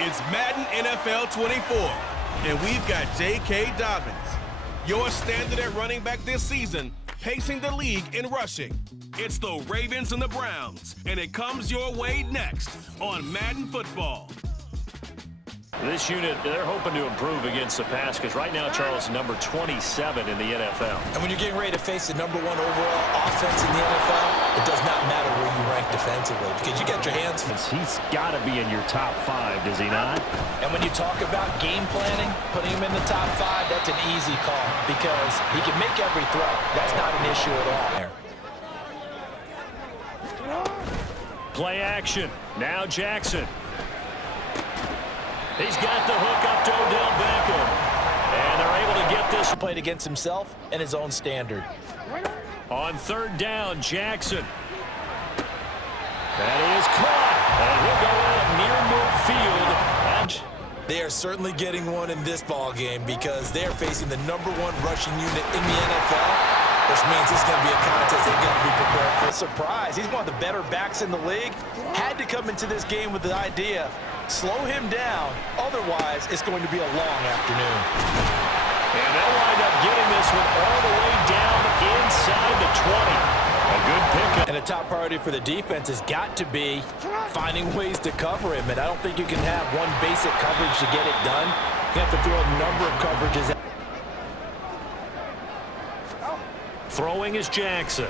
It's Madden NFL 24, and we've got J.K. Dobbins, your standard at running back this season, pacing the league in rushing. It's the Ravens and the Browns, and it comes your way next on Madden Football. This unit, they're hoping to improve against the pass because right now, Charles, number 27 in the NFL. And when you're getting ready to face the #1 overall offense in the NFL, it does not matter where you rank defensively because you got your hands. He's got to be in your top 5, does he not? And when you talk about game planning, putting him in the top 5, that's an easy call because he can make every throw. That's not an issue at all. Play action. Now Jackson. He's got the hook up to Odell Beckham. And they're able to get this. Played against himself and his own standard. On 3rd down, Jackson. That is caught. And he'll go out near midfield. They are certainly getting one in this ball game because they're facing the #1 rushing unit in the NFL, which means it's going to be a contest they've got to be prepared for. Surprise, he's one of the better backs in the league. Had to come into this game with the idea, slow him down, otherwise it's going to be a long afternoon. And they'll wind up getting this one all the way down inside the 20. A good pickup. And a top priority for the defense has got to be finding ways to cover him. And I don't think you can have one basic coverage to get it done. You have to throw a number of coverages. Throwing is Jackson.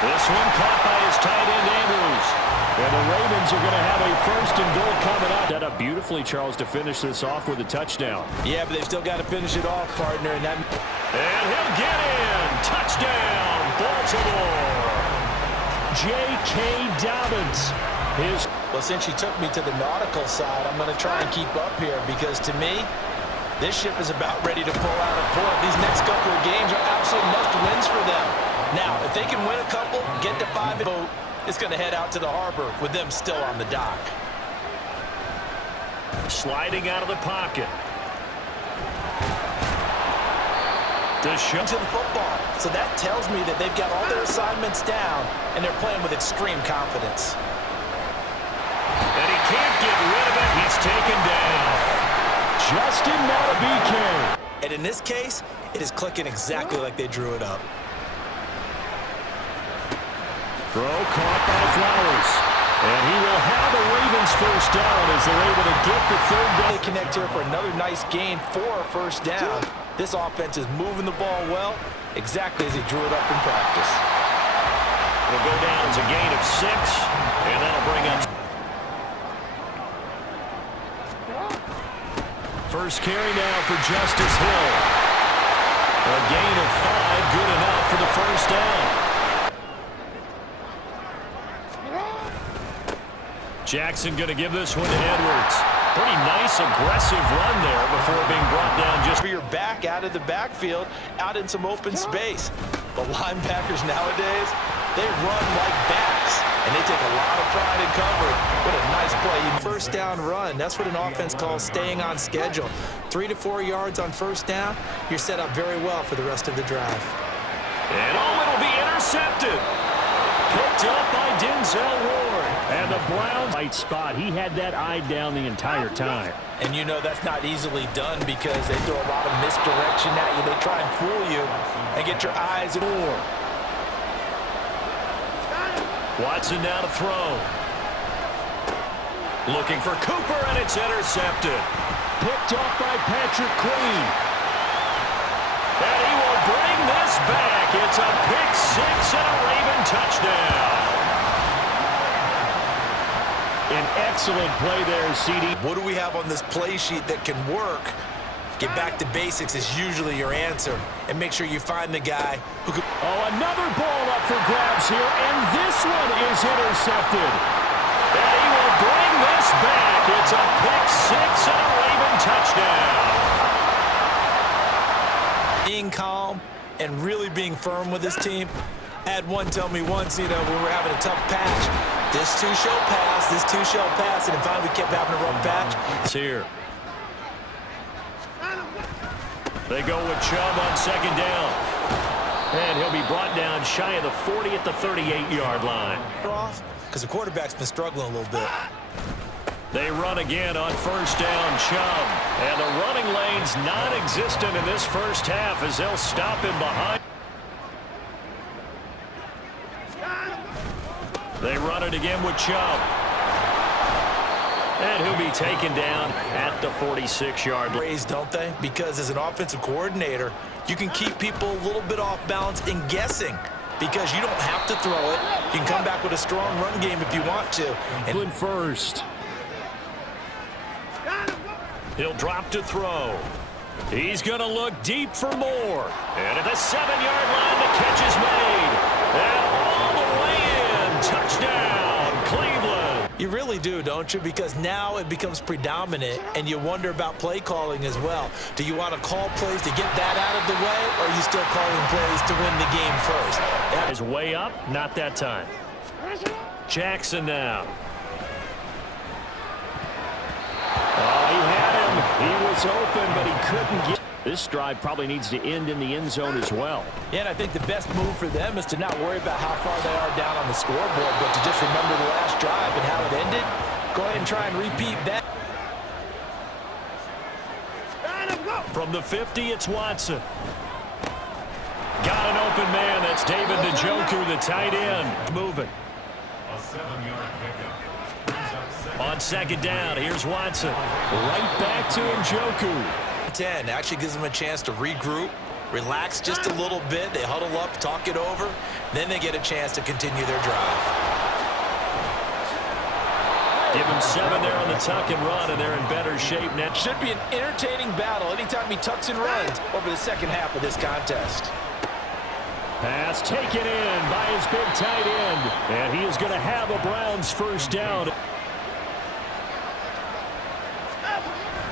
This one caught by his tight end, Andrews. And the Ravens are going to have a 1st and goal coming up. Set up beautifully, Charles, to finish this off with a touchdown. Yeah, but they've still got to finish it off, partner. And he'll get in. Touchdown, Baltimore. J.K. Dobbins. Well, since you took me to the nautical side, I'm going to try and keep up here because, to me, this ship is about ready to pull out of port. These next couple of games are absolute must-wins for them. Now, if they can win a couple, get to 5 and vote, it's going to head out to the harbor with them still on the dock. Sliding out of the pocket. To the football. So that tells me that they've got all their assignments down, and they're playing with extreme confidence. And he can't get rid of it. He's taken down. Justin Matabike. And in this case, it is clicking exactly like they drew it up. Throw caught by Flowers. And he will have a Ravens 1st down as they're able to get the 3rd down. They connect here for another nice gain for a 1st down. This offense is moving the ball well, exactly as he drew it up in practice. It'll go down as a gain of 6, and that'll bring up 1st carry now for Justice Hill. A gain of 5, good enough for the 1st down. Jackson going to give this one to Edwards. Pretty nice, aggressive run there before being brought down just for your back out of the backfield, out in some open space. The linebackers nowadays, they run like backs, and they take a lot of pride in covering. What a nice play. 1st down run. That's what an offense calls staying on schedule. 3 to 4 yards on 1st down. You're set up very well for the rest of the drive. And it'll be intercepted. Picked up by Denzel Ward. And the Browns right spot. He had that eye down the entire time. And you know that's not easily done because they throw a lot of misdirection at you. They try and fool you and get your eyes more. Watson now to throw. Looking for Cooper, and it's intercepted. Picked up by Patrick Queen. And he will bring this back. It's a pick 6 and a Raven touchdown. An excellent play there, CD. What do we have on this play sheet that can work? Get back to basics is usually your answer. And make sure you find the guy who could... Oh, another ball up for grabs here, and this one is intercepted. And he will bring this back. It's a pick 6 and a Raven touchdown. Being calm and really being firm with his team. I had one tell me once, when we were having a tough patch, this too shall pass, this too shall pass, and finally we kept having a rough patch. It's here. They go with Chubb on 2nd down. And he'll be brought down shy of the 40 at the 38-yard line. Because the quarterback's been struggling a little bit. They run again on first down, Chubb. And the running lane's non-existent in this first half as they'll stop him behind. They run it again with Chubb. And he'll be taken down at the 46-yard line. Don't they? Because as an offensive coordinator, you can keep people a little bit off balance and guessing because you don't have to throw it. You can come back with a strong run game if you want to. And first. He'll drop to throw. He's going to look deep for more. And at the 7-yard line, the catch is made. And all the way in. Touchdown, Cleveland. You really do, don't you? Because now it becomes predominant, and you wonder about play calling as well. Do you want to call plays to get that out of the way, or are you still calling plays to win the game first? That is way up. Not that time. Jackson now. Oh, he had him. He was open, but he couldn't get. This drive probably needs to end in the end zone as well. Yeah, and I think the best move for them is to not worry about how far they are down on the scoreboard, but to just remember the last drive and how it ended. Go ahead and try and repeat that. From the 50, it's Watson. Got an open man. That's David Njoku, the tight end. Moving. A 7-yard pickup. On second down, here's Watson. Right back to Njoku. 10 actually gives them a chance to regroup, relax just a little bit. They huddle up, talk it over, then they get a chance to continue their drive. Give him 7 there on the tuck and run, and they're in better shape now. Should be an entertaining battle anytime he tucks and runs over the second half of this contest. Pass taken in by his big tight end, and he is going to have a Browns first down.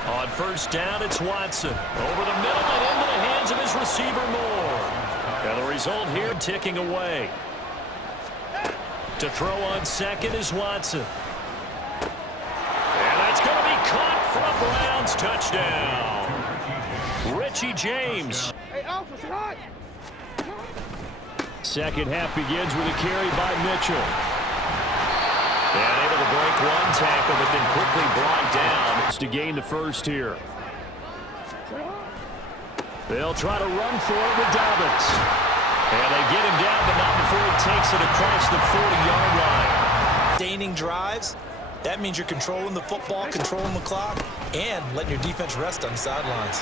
On first down, it's Watson. Over the middle and into the hands of his receiver, Moore. And the result here, ticking away. To throw on second is Watson. And that's going to be caught for a Browns touchdown. Richie James. Second half begins with a carry by Mitchell. And able to break one tackle, but then quickly brought down to gain the first here. They'll try to run for it with Dobbins. And they get him down, but not before he takes it across the 40-yard line. Sustaining drives, that means you're controlling the football, controlling the clock, and letting your defense rest on the sidelines.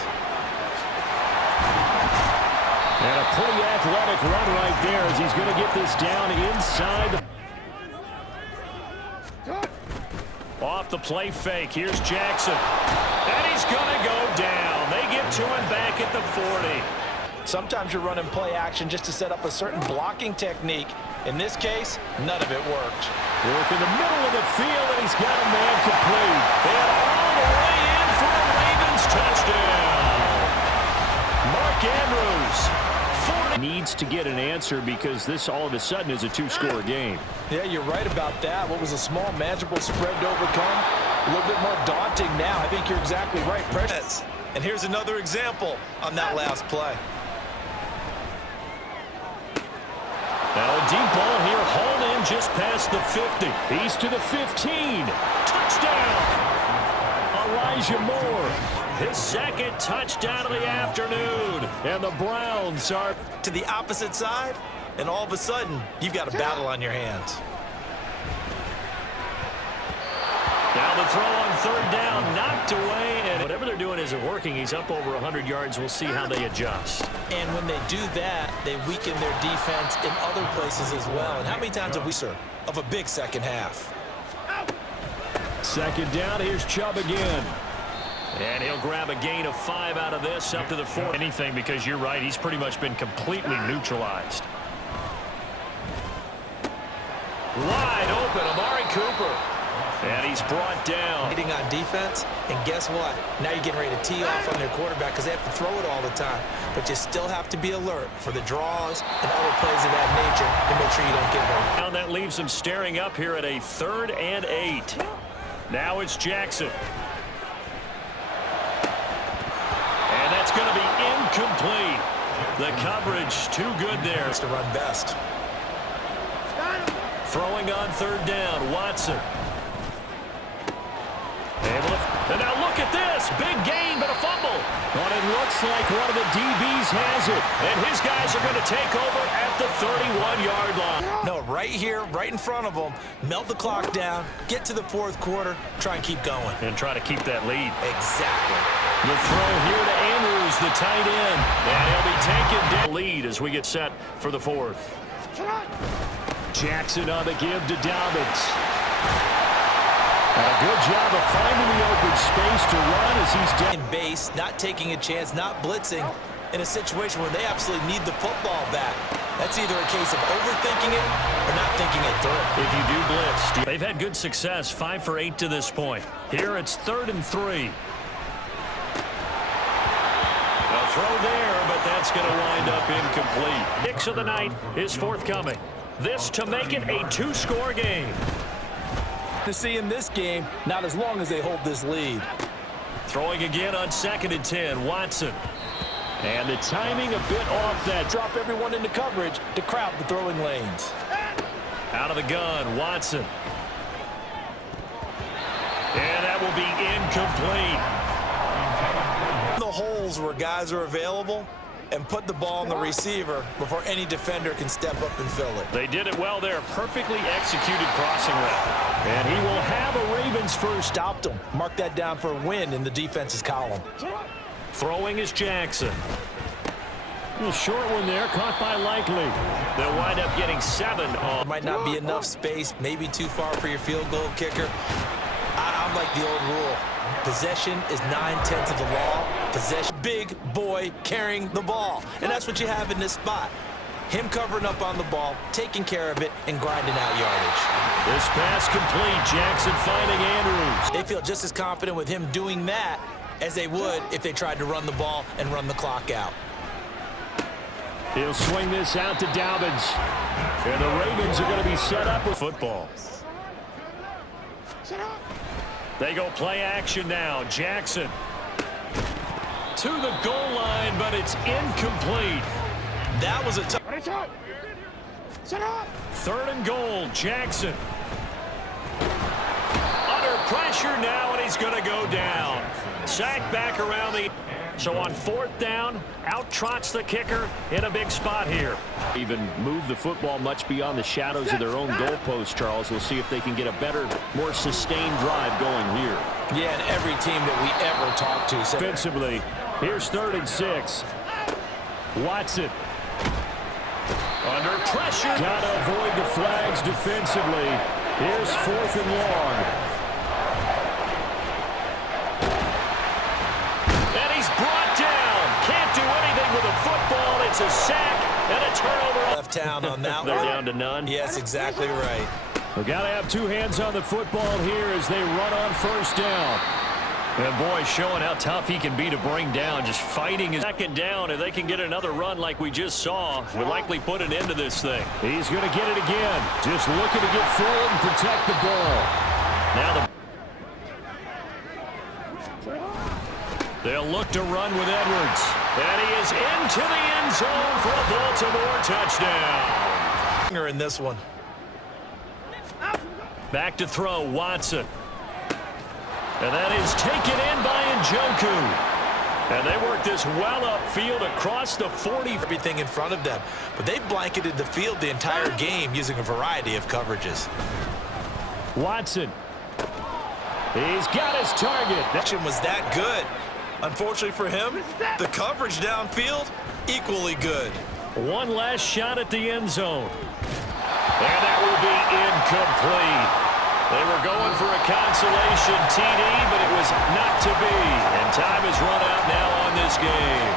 And a pretty athletic run right there as he's going to get this down inside the... Off the play fake. Here's Jackson. And he's going to go down. They get to him back at the 40. Sometimes you're running play action just to set up a certain blocking technique. In this case, none of it worked. Work in the middle of the field, and he's got a man complete. And all the way in for a Ravens touchdown. Mark Andrews. Needs to get an answer because this all of a sudden is a two-score game. Yeah, you're right about that. What was a small, manageable spread to overcome, a little bit more daunting now. I think you're exactly right. Pressure. And here's another example on that last play. Now a deep ball here, hauled in just past the 50. He's to the 15. Touchdown! Elijah Moore. His second touchdown of the afternoon. And the Browns are to the opposite side, and all of a sudden, you've got a battle on your hands. Now the throw on third down, knocked away, and whatever they're doing isn't working. He's up over 100 yards. We'll see how they adjust. And when they do that, they weaken their defense in other places as well. And how many times have we seen of a big second half? Second down, here's Chubb again. And he'll grab a gain of 5 out of this, up to the 4. Anything, because you're right, he's pretty much been completely neutralized. Wide open, Amari Cooper. And he's brought down. Hitting on defense, and guess what? Now you're getting ready to tee off on their quarterback because they have to throw it all the time. But you still have to be alert for the draws and other plays of that nature to make sure you don't get hurt. Now that leaves them staring up here at a 3rd and 8. Now it's Jackson. And that's going to be incomplete. The coverage too good there. It's to run best. Throwing on third down, Watson. big gain, but a fumble. But it looks like one of the DBs has it, and his guys are going to take over at the 31-yard line. No, right here, right in front of them, melt the clock down, get to the fourth quarter, try and keep going. And try to keep that lead. Exactly. The throw here to Andrews, the tight end. And he'll be taking down lead as we get set for the fourth. Jackson on the give to Dobbins. And a good job of finding the open space to run as he's down. In base, not taking a chance, not blitzing in a situation where they absolutely need the football back. That's either a case of overthinking it or not thinking it through. If you do blitz, they've had good success, 5 for 8 to this point. Here it's 3rd and 3. A throw there, but that's going to wind up incomplete. Kicks of the night is forthcoming. This to make it a 2-score game. To see in this game, not as long as they hold this lead. Throwing again on 2nd and 10, Watson. And the timing a bit off that. Drop everyone into coverage to crowd the throwing lanes. Out of the gun, Watson. And that will be incomplete. The holes where guys are available and put the ball on the receiver before any defender can step up and fill it. They did it well there. Perfectly executed crossing route. And he will have a Ravens first. Stopped him. Mark that down for a win in the defense's column. Throwing is Jackson. A short one there, caught by Likely. They'll wind up getting 7 on. There might not be enough space, maybe too far for your field goal kicker. I'm like the old rule. Possession is 9/10 of the law. Possession, big boy carrying the ball. And that's what you have in this spot. Him covering up on the ball, taking care of it, and grinding out yardage. This pass complete. Jackson finding Andrews. They feel just as confident with him doing that as they would if they tried to run the ball and run the clock out. He'll swing this out to Dobbins. And the Ravens are going to be set up with football. They go play action now. Jackson to the goal line, but it's incomplete. That was a tough. 3rd and goal, Jackson. Under pressure now, and he's going to go down. Sacked back around the... So on 4th down, out trots the kicker in a big spot here. Even move the football much beyond the shadows of their own goalpost, Charles. We'll see if they can get a better, more sustained drive going here. Yeah, and every team that we ever talked to. Defensively, here's 3rd and 6. Watson. Under pressure. Got to avoid the flags defensively. Here's 4th and long. Brought down. Can't do anything with a football. It's a sack and a turnover. Left town on that one. They're down to none. Yes, exactly right. We've got to have 2 hands on the football here as they run on 1st down. And boy, showing how tough he can be to bring down. Just fighting his 2nd down. If they can get another run like we just saw, we'll likely put an end to this thing. He's going to get it again. Just looking to get forward and protect the ball. Now the they'll look to run with Edwards. And he is into the end zone for a Baltimore touchdown. In this one. Back to throw, Watson. And that is taken in by Njoku. And they work this well upfield across the 40. Everything in front of them. But they've blanketed the field the entire game using a variety of coverages. Watson. He's got his target. Action was that good. Unfortunately for him, the coverage downfield, equally good. One last shot at the end zone. And that will be incomplete. They were going for a consolation TD, but it was not to be. And time is run out now on this game.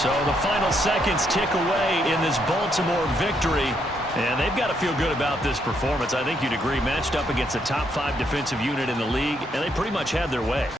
So the final seconds tick away in this Baltimore victory. And they've got to feel good about this performance. I think you'd agree, matched up against a top 5 defensive unit in the league, and they pretty much had their way.